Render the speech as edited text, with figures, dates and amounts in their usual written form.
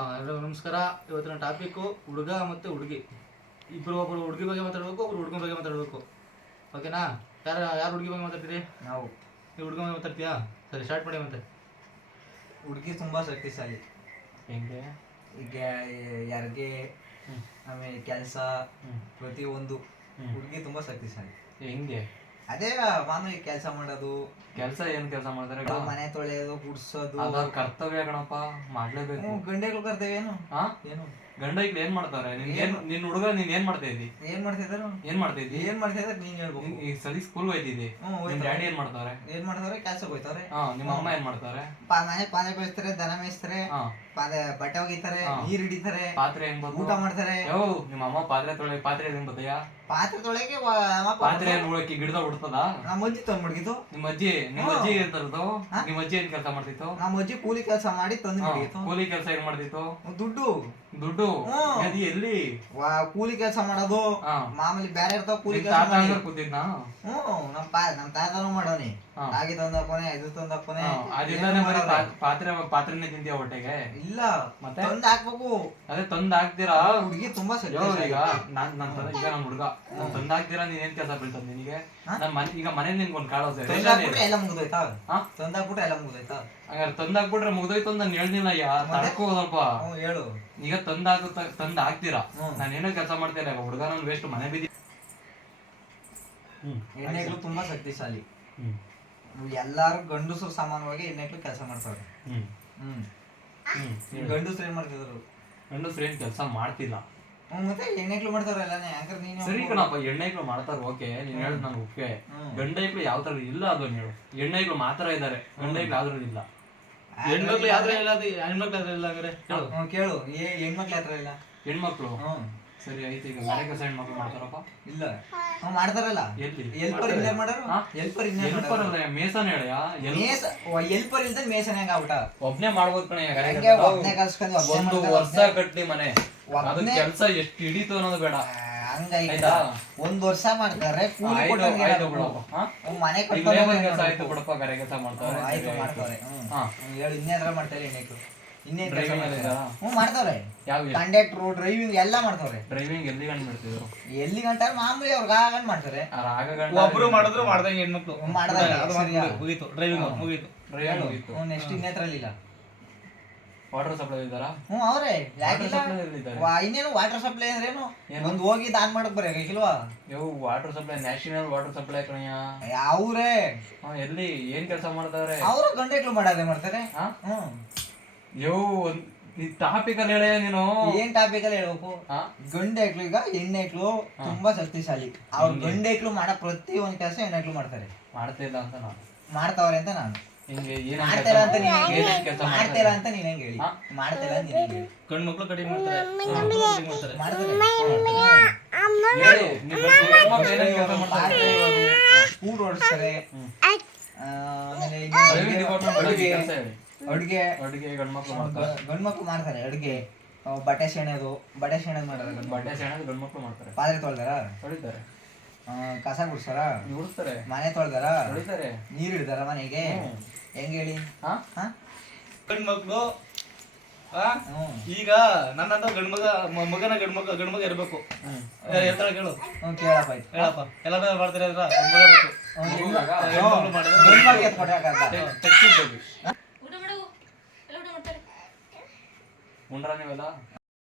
ಎಲ್ಲರಿಗೂ ನಮಸ್ಕಾರ. ಇವತ್ತಿನ ಟಾಪಿಕ್ಕು ಹುಡುಗ ಮತ್ತು ಹುಡುಗಿ ಇಬ್ಬರು. ಒಬ್ಬರು ಹುಡುಗಿ ಬಗ್ಗೆ ಮಾತಾಡಬೇಕು, ಒಬ್ರು ಹುಡುಗನ ಬಗ್ಗೆ ಮಾತಾಡಬೇಕು. ಓಕೆನಾ? ಯಾರು ಹುಡುಗಿ ಬಗ್ಗೆ ಮಾತಾಡ್ತೀರಿ? ನಾವು. ನೀವು ಹುಡುಗ ಬಗ್ಗೆ ಮಾತಾಡ್ತೀಯಾ? ಸರಿ, ಸ್ಟಾರ್ಟ್ ಮಾಡಿ. ಮತ್ತೆ ಹುಡುಗಿ ತುಂಬ ಶಕ್ತಿಶಾಲಿ. ಹೆಂಗೆ? ಈಗ ಯಾರಿಗೆ ಆಮೇಲೆ ಕೆಲಸ ಪ್ರತಿಯೊಂದು ಹುಡುಗಿ ತುಂಬ ಶಕ್ತಿಶಾಲಿ. ಹೆಂಗೆ? ಅದೇ ಮಾಮೂಲಿ ಕೆಲಸ ಮಾಡೋದು. ಕೆಲಸ ಏನ್ ಕೆಲಸ ಮಾಡ್ತಾರೆ? ಮನೆ ತೊಳೆಯೋದು, ಗುಡ್ಸೋದು. ಅದ್ರ ಕರ್ತವ್ಯ ಕಣಪ್ಪ, ಮಾಡ್ಲೇಬೇಕು. ಗಂಡೆಗಳು ಕರ್ತವ್ಯ ಏನು? ಏನು ಗಂಡ ಈಗ ಏನ್ ಮಾಡ್ತಾರೆ? ನಿನ್ ಹುಡುಗ ನೀನ್ ಏನ್ ಮಾಡ್ತಾ ಇದ್ದಿ? ಏನ್ ಮಾಡ್ತಿದ್ರು? ಏನ್ ಮಾಡ್ತಾ ಇದ್ದಿ? ಏನ್ ಮಾಡ್ತಿದ್ರೆ ನೀನ್ ಹೇಳ್ಬೇಕು. ಈಗ ಸರಿ ಸ್ಕೂಲ್ ಹೋಯ್ತಿದ್ದಿ. ನಿಮ್ ಡ್ಯಾಡಿ ಏನ್ ಮಾಡ್ತಾರೆ? ಕೆಲ್ಸಕ್ಕೆ ಹೋಯ್ತಾರೆ. ನಿಮ್ಮ ಅಮ್ಮ ಏನ್ ಮಾಡ್ತಾರೆ? ಮನೆ ಪಾನೆ ಬೇಯಿಸ್ತಾರೆ, ದನ ಮೇಯಿಸ್ತಾರೆ, ಬಟ್ಟೆ ಒಗಿತಾರೆ, ನೀರ್ ಹಿಡಿತಾರೆ, ಪಾತ್ರೆ ಹೆಂಗ್ ಊಟ ಮಾಡ್ತಾರೆ. ನಿಮ್ಮ ಅಮ್ಮ ಪಾತ್ರೆ ಪಾತ್ರೆ ಹೆಂಗ್ ಬರ್ತಯ್ಯ? ಪಾತ್ರೆ ತೊಳೆಗೆ ಪಾತ್ರೆ ಉಳಕ್ಕೆ ಗಿಡದ ಉಡ್ತದ? ನಮ್ಮ ಅಜ್ಜಿ ತಂದು ಮಡಗಿದ್ದು. ನಿಮ್ಮ ಅಜ್ಜಿ ಇರ್ತದ್ದು. ನಿಮ್ಮ ಅಜ್ಜಿ ಏನ್ ಕೆಲಸ ಮಾಡ್ತಿತ್ತು? ನಮ್ಮ ಅಜ್ಜಿ ಕೂಲಿ ಕೆಲಸ ಮಾಡಿ ತಂದು ಮಡಗಿತ್ತು. ಕೂಲಿ ಕೆಲಸ ಏನ್ ಮಾಡ್ತಿತ್ತು? ದುಡ್ಡು ಎಲ್ಲಿ? ಕೂಲಿ ಕೆಲಸ ಮಾಡೋದು. ಮಾಮೂಲಿ ಬೇರೆ ಇರ್ತಾವ ಕೂಲಿ ಕೆಲಸ. ಕೂತಿದ್ನ? ನಮ್ ತಾತನು ಮಾಡೋನಿ. ರಾಗಿ ತಂದಪ್ಪನೆ, ಇದು ತಂದಪ್ಪನೆ. ಪಾತ್ರೆನೇ ತಿಂತೀಯ ಹೊಟ್ಟೆಗೆ? ಇಲ್ಲ, ಮತ್ತೆ ತಂದ್ ಹಾಕ್ಬೇಕು. ಅದೇ ತಂದ್ ಹಾಕ್ತೀರಾ? ಹುಡುಗಿ ತುಂಬಾ ಈಗ ನನ್ ಹುಡುಗ ತಂದ್ ಹಾಕ್ತೀರಾ? ನೀನ್ ಏನ್ ಕೆಲಸ ಬೀಳ್ತದ ನಿನಗೆ? ಈಗ ಮನೆ ನಿನ್ಗೊಂದ್ ಕಾಳು ಎಲ್ಲ ಮುಗ್ದೋಯ್ತಾ? ತಂದಾಕ್ಬಿಟ್ರೆ ಎಲ್ಲ ಮುಗ್ದೋಯ್ತಾ? ಹಂಗಾರೆ ತಂದಾಕ್ಬಿಟ್ರೆ ಮುಗ್ದೋಯ್ತು ಅಂತ ನಾನು ಹೇಳ್ದಿಲ್ಲ. ತಡ್ಕೋದಲ್ಪ. ಹೇಳು. ಈಗ ತಂದ್ ಹಾಕ್ತೀರಾ? ನಾನು ಏನೋ ಕೆಲಸ ಮಾಡ್ತೇನೆ. ಹುಡುಗ ನನ್ ವೇಸ್ಟ್, ಮನೆ ಬಿದ್ದಿ. ಹೆಣ್ಣೆಗಳು ತುಂಬಾ ಶಕ್ತಿಶಾಲಿ. ಎಲ್ಲಾರು ಗಂಡಸರು ಸಮಾನವಾಗಿ ಹೆಣ್ಣೆಗಳು ಕೆಲಸ ಮಾಡ್ತಾರೆ. ಗಂಡಸರು ಏನ್ ಮಾಡ್ತಿದ್ರು? ಗಂಡಸರು ಏನ್ ಕೆಲಸ ಮಾಡ್ತಿಲ್ಲ. ಮತ್ತೆ ಹೆಣ್ಣೆಗಳು ಮಾಡ್ತಾರ ಎಲ್ಲಾನೇ. ಯಾಕಂದ್ರೆ ನೀನು ಸರಿ ಕಣಪ್ಪ, ಹೆಣ್ಣೈಕ್ಳು ಮಾಡ್ತಾರ, ಓಕೆ, ನೀನ್ ಹೇಳುದು ನನ್ಗೆ ಓಕೆ. ಗಂಡೈಕ್ಳು ಯಾವ ತರ ಇಲ್ಲ ಅದನ್ನ ಹೇಳು. ಹೆಣ್ಣೈಕ್ಳು ಮಾತ್ರ ಇದಾರೆ, ಗಂಡೈಕ್ಳು ಯಾವ್ದ್ರಲ್ಲಿ ಇಲ್ಲ. ಹೆಣ್ಮಕ್ಳು ಯಾವ್ದ್ರ ಇಲ್ಲ? ಹೆಣ್ಮಕ್ಳು ಯಾವ್ದ್ರ ಇಲ್ಲ? ಕೇಳು. ಹೆಣ್ಮಕ್ಳು ಯಾತ್ರ ಇಲ್ಲ? ಹೆಣ್ಮಕ್ಳು ಸರಿ ಐತಿ. ಈಗ ಮನೆ ಕೆಲಸ ಹೆಣ್ಮಕ್ಳು ಮಾಡ್ತಾರಪ್ಪ? ಇಲ್ಲ, ಮಾಡ್ತಾರಲ್ಲ. ಎಲ್ಲಿ? ಎಲ್ಪರ್ ಇನ್ನೇನ್ ಮಾಡೋರು? ಎಲ್ಪರ್ ಅಲ್ಲ, ಮೇಸನ್ ಹೇಳ. ಎಲ್ಪರ್ ಇಲ್ದ ಮೇಸನ್ ಹೆಂಗ ಆಗ್ಬಿಟ್ಟ? ಒಬ್ನೇ ಮಾಡ್ಬೋದು ಕಣ. ಒಬ್ನೇ ಕಲ್ಸ್ಕೊಂಡು ಒಂದು ವರ್ಷ ಕಟ್ಟಿ ಮನೆ, ಅದ ಕೆಲಸ ಎಷ್ಟು ಹಿಡಿತು ಅನ್ನೋದು ಬೇಡ. ಹಂಗಾಯ್ತಾ? ಒಂದ್ ವರ್ಷ ಮಾಡ್ತಾರೆ, ಕೂಲಿ ಮನೆ ಕೆಲಸ ಆಯ್ತು ಬಿಡಪ್ಪ. ಗರೆ ಕೆಲಸ ಮಾಡ್ತಾರೆ. ಹೇಳು, ಇನ್ನೇನಾರ ಮಾಡ್ತಾರೆ ಹೆಣ್ಣೆಕ್ಳು? ಮಾಡ್ತಾರೆ. ಕಂಡಕ್ಟ್ರು, ಡ್ರೈವಿಂಗ್ ಎಲ್ಲ ಮಾಡ್ತಾರೆ. ಡ್ರೈವಿಂಗ್ ಎಲ್ಲಿ ಗಂಟು ಮಾಡ್ತಿದ್ರು? ಎಲ್ಲಿ ಗಂಟ ಮಾಮೂಲಿ ಅವ್ರಿಗೆ ಆಗಂಡ್ ಮಾಡ್ತಾರೆ. ಒಬ್ರು ಮಾಡಿದ್ರು ಮಾಡ್ದಂಗೆ ಹೆಣ್ಮಕ್ಳು ಮುಗೀತು. ಡ್ರೈವಿಂಗ್ ಮುಗೀತು. ನೆಕ್ಸ್ಟ್ ಇನ್ನೇತ್ರಲ್ಲಿಲ್ಲ. ವಾಟರ್ ಸಪ್ಲೈ ಇದ್ದಾರಾ? ಅವ್ರೆ. ಇನ್ನೇನು ವಾಟರ್ ಸಪ್ಲೈ ಅಂದ್ರೇನು? ಒಂದ್ ಹೋಗಿ ದಾನ್ ಮಾಡಕ್ ಬರಕಿಲ್ವಾ? Water supply, national water supply ಕಣಯ್ಯ. ಅವ್ರೆ ಎಲ್ಲಿ ಏನ್ ಕೆಲಸ ಮಾಡ್ತಾರೆ? ಅವ್ರ ಗಂಟೆಗಳು ಮಾಡೋದೇ ಮಾಡ್ತಾರೆ. ಟಾಪಿಕ್ ಅಲ್ಲಿ ಹೇಳ ನೀನು. ಏನ್ ಟಾಪಿಕ್ ಅಲ್ಲಿ ಹೇಳ್ಬೇಕು? ಗಂಡೆಕ್ಳು ಈಗ ಹೆಣ್ಣೆಕ್ಳು ತುಂಬಾ ಶಕ್ತಿಶಾಲಿ. ಅವ್ರ ಗಂಡೆಕ್ಳು ಮಾಡೋ ಪ್ರತಿ ಒಂದ್ ಕೆಲಸ ಹೆಣ್ಣೆಕ್ಳು ಮಾಡ್ತಾರೆ. ಮಾಡ್ತಿಲ್ಲ ಅಂತ ನಾನು, ಮಾಡ್ತಾವ್ರೆ ಅಂತ ನಾನು. ಮಾಡ್ತೀರ ಅಂತ ನೀನ್ ಹೆಂಗ್ ಹೇಳಿ? ಮಾಡ್ತೀರ ಅಂತ ನೀನ್ ಹೇಳಿ. ಗಂಡು ಮಕ್ಳು ಕಡಿಮೆ ಮಾಡ್ತಾರೆ. ಸ್ಕೂಲ್ ಓಡಿಸ್ತಾರೆ. ಅಡುಗೆ ಗಂಡ್ಮಕ್ಳು ಮಾಡ್ತಾರೆ. ಅಡುಗೆ, ಬಟ್ಟೆ ಸೆಣೆದು ಮಾಡ್ತಾರೆ. ಬಟ್ಟೆ ಸೆಣೆದು ಗಂಡ್ಮಕ್ಳು ಮಾಡ್ತಾರೆ. ಪಾತ್ರೆ ತೊಳ್ದಾರ, ತೊಳಿತಾರೆ. ಕಸ ಗುಡ್ಸಾರ, ಗುಡಿಸ್ತಾರೆ. ಮನೆ ತೊಳ್ದಾರ, ತೊಳಿತಾರೆ. ನೀರ್ ಇಡ್ತಾರ ಮನೆಗೆ. ಹೆಂಗ್ ಹೇಳಿ? ಗಂಡ್ಮಕ್ಳು ಈಗ ನನ್ನಂತ ಗಂಡ್ಮಗ ಇರ್ಬೇಕು. ಹೇಳ್ತಾಳ ಕೇಳು. ಕೇಳಪ್ಪ, ಹೇಳಪ್ಪ. ಎಲ್ಲ ಮಾಡ್ತಾರೆ. ಉಂಡ್ರ ನೀವೆಲ್ಲ?